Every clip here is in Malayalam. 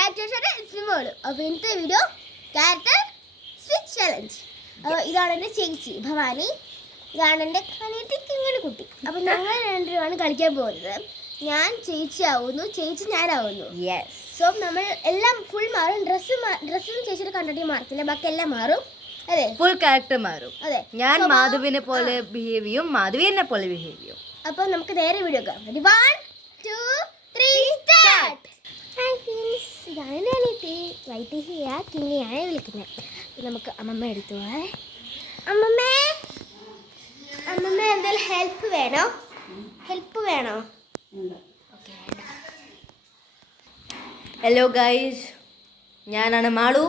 ക്യാരക്ടേഴ്സാണ് സിനിമകൾ. അപ്പോൾ ഇന്നത്തെ വീഡിയോ ക്യാരക്ടർ സ്വിച്ച് ചലഞ്ച്. അപ്പോൾ ഇതാണ് എൻ്റെ ചേച്ചി ഭവാനി, ഇതാണ് എൻ്റെ കനിയത്തി കിങ്ങിണി കുട്ടി. അപ്പോൾ ഞങ്ങൾ രണ്ടുപേരുമാണ് കളിക്കാൻ പോകുന്നത്. ഞാൻ ചേച്ചി ആവുന്നു, ചേച്ചി ഞാനാവുന്നു. യെസ്. സോ നമ്മൾ എല്ലാം ഫുൾ മാറും. ഡ്രസ്സും ചേച്ചിയുടെ കണ്ടിട്ട് മാറത്തില്ല, ബാക്കി എല്ലാം മാറും. അതെ, ഫുൾ ക്യാരക്ടർ മാറും. അതെ, ഞാൻ മാധവിനെ പോലെ ബിഹേവ് ചെയ്യും, മാധവി എന്നെ പോലെ ബിഹേവ് ചെയ്യും. അപ്പോൾ നമുക്ക് നേരെ വീഡിയോ കാണാം. 1 2 3 സ്റ്റാർട്ട്. ഇതാണ് അനിയത്തി, വൈദേഹിയ കിങ്ങിയാണ് വിളിക്കുന്നത്. നമുക്ക് അമ്മമ്മ എടുത്തു പോവാ. അമ്മമ്മേ, അമ്മമ്മ എന്തെങ്കിലും ഹെൽപ്പ് വേണോ? ഓക്കെ. ഹലോ ഗൈസ്, ഞാനാണ് മാളു.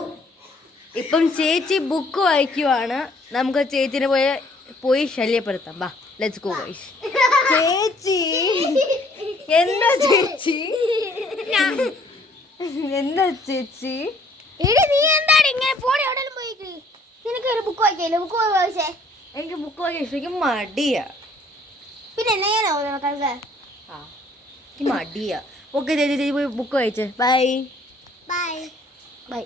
ഇപ്പം ചേച്ചി ബുക്ക് വായിക്കുവാണ്. നമുക്ക് ചേച്ചിനെ പോയി ശല്യപ്പെടുത്താം. ബാ, ലെറ്റ്സ് ഗോ ഗൈസ്. ചേച്ചി എന്താ ചേച്ചി? എന്താ ചേച്ചി? എടി നീ എന്താണ് ഇങ്ങനെ പോടി? എവിടെയും പോയിട്ട് നിനക്ക് ഒരു ബുക്ക് വായിക്കാമല്ലോ. ബുക്ക് വായിച്ചേ. എനിക്ക് ബുക്ക് വായിക്കാൻ ശരിക്കും മടിയാ. പിന്നെ എന്നാ നമുക്കത് എനിക്ക് മടിയാ. ഓക്കെ ചേച്ചി പോയി ബുക്ക് വായിച്ചേ. Bye bye bye.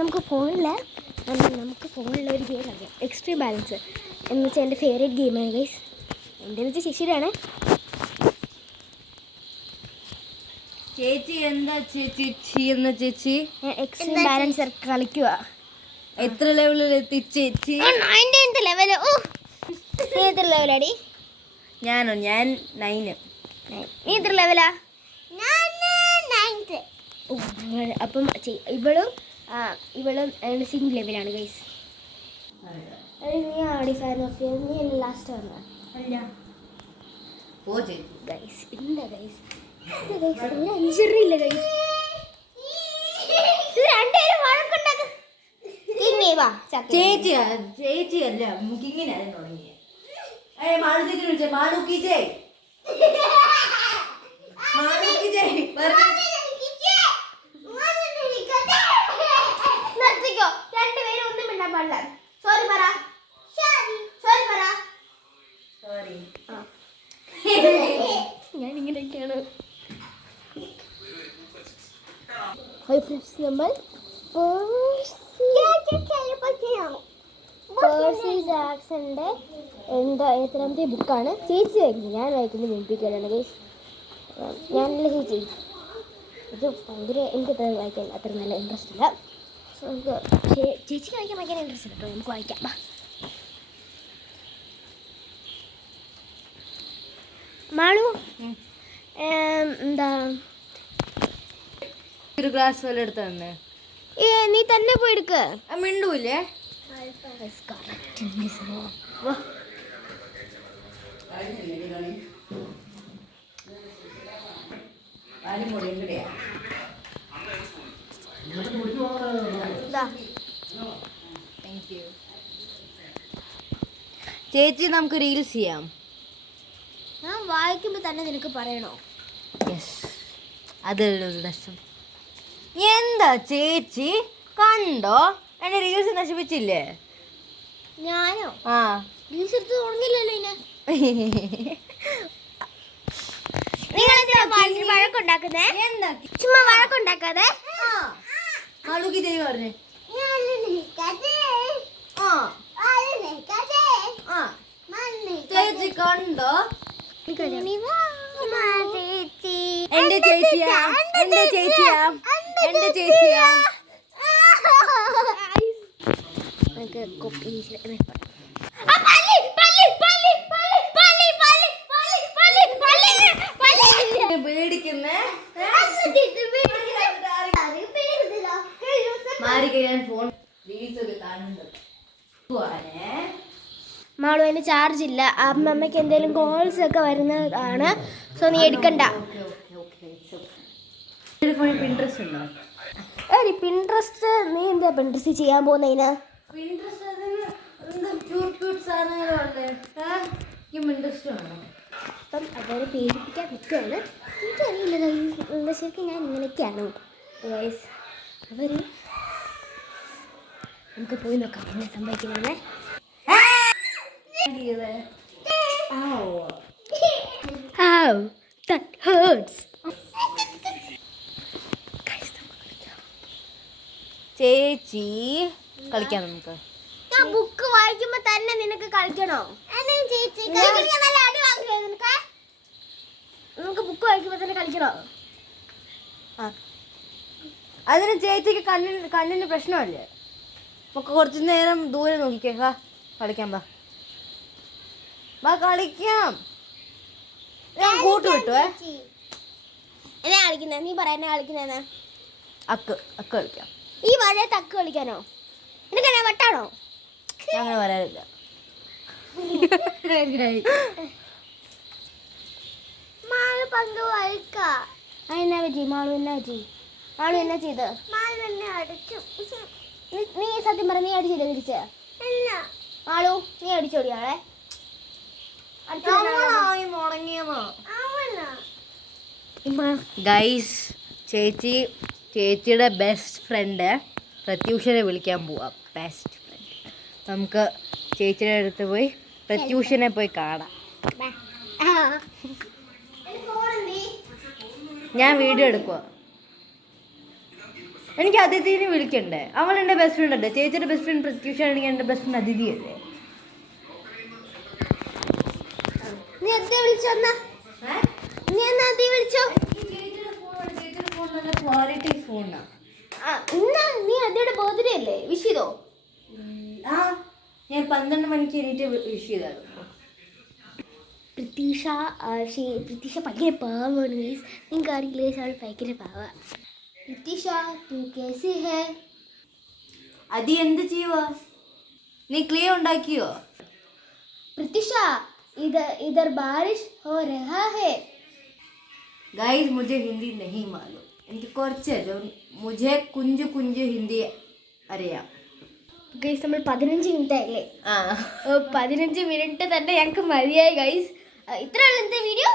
നമുക്ക് ഫോണിൽ ഒരു ഗെയിം കളിക്കാം, എക്സ്ട്രീം ബാലൻസ് എന്ന് വെച്ചാൽ എൻ്റെ ഫേവറേറ്റ് ഗെയിമാണ് ഗൈസ്. എൻ്റെ വെച്ചാൽ ചേച്ചിയുടെയാണ്. ചേച്ചി എന്താ ചേച്ചി ചെയ്യുന്ന? ചേച്ചി എക്സ്ട്രീം ബാലൻസ് കളിക്കുക. എത്ര ലെവലിൽ എത്തി ചേച്ചി? 9th level. നീ എത്ര ലെവലാടി? ഞാൻ 9. നീ എത്ര ലെവലാ? ഞാൻ 9th. അപ്പം ഇവളും സിംഗ് ലെവലാണ് ഗൈസ്. നീ ആടി ഫാൻ ഓഫ് യു, നീ ലാസ്റ്റ് വന്ന ഗൈസ്. ഇല്ല ഗൈസ്, അഞ്ചറിയില്ല ഗൈസ്. ചേച്ചിയല്ല ഇങ്ങനെ തുടങ്ങിയ മാളുത്തേക്ക് വിളിച്ചേ. നിർത്തിക്കോ, രണ്ടുപേരും ഒന്നും മിണ്ടാൻ പാടില്ല. സോറി പറ. ഞാൻ ഇങ്ങനെയൊക്കെയാണ്. നമ്മൾ പേഴ്സി ജാക്സന്റെ എത്രാമത്തെ ബുക്കാണ് ചേച്ചി വായിക്കുന്നത്. ഞാൻ വായിക്കുന്നത് മിമിപ്പിക്കലാണ് ഗൈസ്. ഞാനല്ല ചേച്ചി. ഇത് ഭയങ്കര എനിക്കത്ര വായിക്കാൻ അത്ര നല്ല ഇൻട്രസ്റ്റ് ഇല്ല. സോ നമുക്ക് ചേച്ചിക്ക് വായിക്കാൻ ഭയങ്കര ഇൻട്രസ്റ്റ് ഉണ്ട്. കേട്ടോ, നമുക്ക് വായിക്കാം. മാളു, എന്താ ഒരു ഗ്ലാസ് പോലെ എടുത്ത് തന്നെ നീ തന്നെ പോയി എടുക്ക. മിണ്ടൂല്ലേ? ചേച്ചി നമുക്ക് റീൽസ് ചെയ്യാം. ഞാൻ വായിക്കുമ്പോൾ തന്നെ നിനക്ക് പറയണോ? യെസ്, അതൊരു രസം. എന്താ ചേച്ചി കണ്ടോ എന്റെ റീൽസ് നശിപ്പിച്ചില്ലേ? ഞാനോ? ആ, റീൽസ് എടുത്ത് തുടങ്ങില്ലല്ലോ. വഴക്കുണ്ടാക്കുന്നേ? ചുമ്മാ വഴക്കുണ്ടാക്കാതെ. മാളുക്ക് ചെയ്ത് പറഞ്ഞേ. ചേച്ചി കണ്ടോ? എന്റെ ചേച്ചിയാ. പേടിക്കുന്നേ മാറിക്കഴിയാൻ ഫോൺ റീൽസ് ഒക്കെ കാണുന്നുണ്ട്. മാളു, അതിന് ചാർജ് ഇല്ല. അമ്മമ്മയ്ക്ക് എന്തെങ്കിലും കോൾസ് ഒക്കെ വരുന്നതാണ്. സോ നീ എടുക്കണ്ട. പിൻട്രസ്റ്റ് നീ എന്താ പിൻട്രസ്റ്റ് ചെയ്യാൻ പോകുന്നതിന്? അപ്പം അവരെ പേടിപ്പിക്കാൻ നിൽക്കുകയാണ്. എനിക്കറിയില്ല ശരിക്കും ഞാൻ ഇങ്ങനെയൊക്കെയാണ് ഗൈസ്. അവർ നമുക്ക് പോയി നോക്കാം എന്നെ സംഭവിക്കുന്നേ. Ow, that hurts. Guys, ചേച്ചി കളിക്കാം നമുക്ക്. ഞാൻ ബുക്ക് വായിക്കുമ്പോ തന്നെ നിനക്ക് കളിക്കണോ? നമുക്ക് ബുക്ക് വായിക്കുമ്പോ തന്നെ കളിക്കണോ? അതിന് ചേച്ചിക്ക് കണ്ണിന് പ്രശ്നമല്ലേ? നമുക്ക് കുറച്ച് നേരം ദൂരെ നോക്കിക്കേ. വാ കളിക്കാം, വാ കളിക്കാം. ഞാൻ കൂട്ട് കിട്ടുവേ. എന്നാ കളിക്കുന്ന? നീ പറ എന്നാ കളിക്കുന്ന? അക്ക് കളിക്കാം. ഈ മഴയത്ത് അക്ക് കളിക്കാനോ? നിനക്ക് എന്നാ വട്ടാണോ? അങ്ങനെ വരാറില്ല. മാളു പങ്ക് വഴിക്കാ. എന്നാ പറ്റി? മാളു എന്നാ ചെയ്ത്? നീ സത്യം പറ, നീ അടിച്ചില്ല തിരിച്ച്? മാളു നീ അടിച്ചോടിയാളെ? ഗൈസ്, ചേച്ചിയുടെ ബെസ്റ്റ് ഫ്രണ്ട് പ്രത്യൂഷനെ വിളിക്കാൻ പോവാം. Best friend. നമുക്ക് ചേച്ചിയുടെ അടുത്ത് പോയി പ്രത്യൂഷനെ പോയി കാണാം. ഞാൻ വീഡിയോ എടുക്കുക. എനിക്ക് അതിഥിനെ വിളിക്കണ്ടേ? അവൾ എൻ്റെ ബെസ്റ്റ് ഫ്രണ്ട് അല്ലേ? ചേച്ചിയുടെ ബെസ്റ്റ് ഫ്രണ്ട് പ്രത്യൂഷാണെങ്കിൽ എൻ്റെ ബെസ്റ്റ് ഫ്രണ്ട് അതിഥിയല്ലേ? നീ അതി വിളിച്ചോ? നീ എന്നാ അതി വിളിച്ചോ? ക്വാളിറ്റി ഫോണാ. ഇന്ന് നീ അതിയുടെ ബർത്ത്ഡേ അല്ലേ? വിഷ് ചെയ്തോ? ഞാൻ 12 മണിക്ക് എണീറ്റ് വിഷ് ചെയ്തായിരുന്നു. പ്രതീക്ഷ ഭയങ്കര പാവമാണ് ഗൈസ്. നിങ്ങൾക്ക് അറിയില്ലേ, അവൾ ഭയങ്കര പാവ. പ്രതീക്ഷ തൂ കേസി ഹേ? അതി എന്ത് ചെയ്യുവാ? നീ ക്ലേ ഉണ്ടാക്കിയോ? പ്രതീക്ഷ इधर बारिश हो रहा है. गाइस मुझे हिंदी नहीं मालूम. എനിക്ക് കുറച്ച് മുझे കുഞ്ചു ഹിന്ദി അറിയാം. ഗൈസ് നമ്മൾ 15 മിനിറ്റ് ആയില്ലേ? 15 മിനിറ്റ് തന്നെ ഞങ്ങൾക്ക് മതിയായി ഗൈസ്. ഇത്രയുള്ള ഇന്നത്തെ വീഡിയോ.